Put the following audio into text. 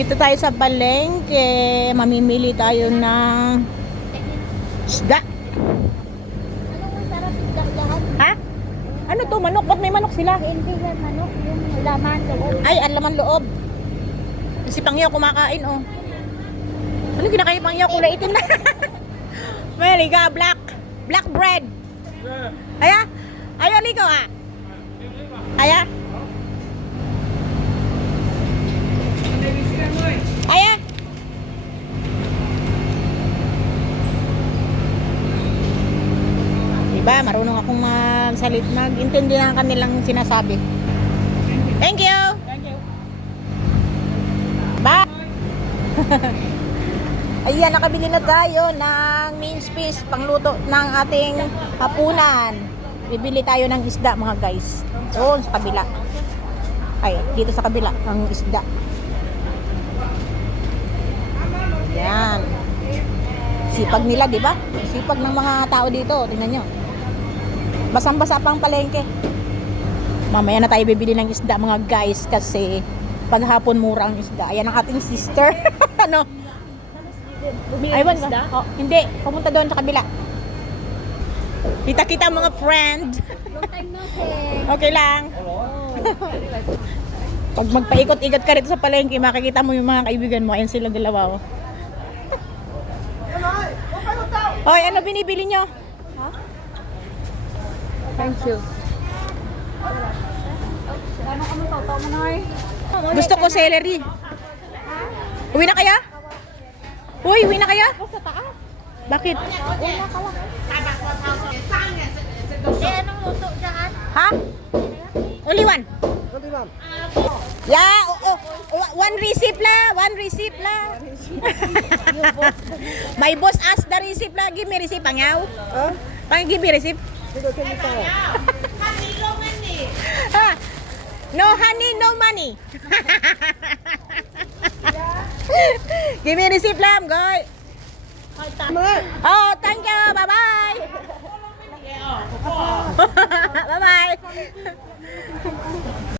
Dito tayo sa palengke. Mamimili tayo ng isda. Anong masarap isda lahat? Ha? Ano to? Manok? Ba't may manok sila? Hindi yan manok, yung laman loob. Ay, ang laman loob. Si Pangyaw kumakain, oh. Ano kinakain ni Pangyaw? Kulay itim na. Maliga, black. Black bread. Aya? Aya, ligaw, ah. Aya? Aya? Diba, marunong akong magsalit, mag-intindi ng kanilang sinasabi. Thank you! Bye! Ayan, nakabili na tayo ng mince piece pangluto ng ating hapunan. Bibili tayo ng isda, mga guys. Doon sa kabila. Ay, dito sa kabila ang isda. Ayan. Sipag nila, di ba? Sipag ng mga tao dito. Tingnan nyo. Basang-basa pang palengke. Mamaya na tayo bibili ng isda, mga guys, kasi paghapon mura ang isda. Ayan ang ating sister. Ano? Ay, isda? Oh, hindi. Pumunta doon sa kabila. Kita-kita mga friend. Long time no see. Okay lang. Pag magpaikot-ikot ka rito sa palengke, makikita mo yung mga kaibigan mo. Ayan sila dalawa. Oh. Hoy, ano binibili nyo? Thank you. Ano kami tao mo na Gusto ko celery. Uwi na kaya? Uy, uwi na kaya? Sa taas. Bakit? Wala ka lang. Anong luto dyan? Ha? Only one? Yeah, one receipt la. One receipt la. My boss asked the receipt la. Give me receipt, Pangyaw. Give me receipt. Ha? No honey, no money. Give me receipt lang, guy. Oh, thank you. Bye-bye. Bye-bye.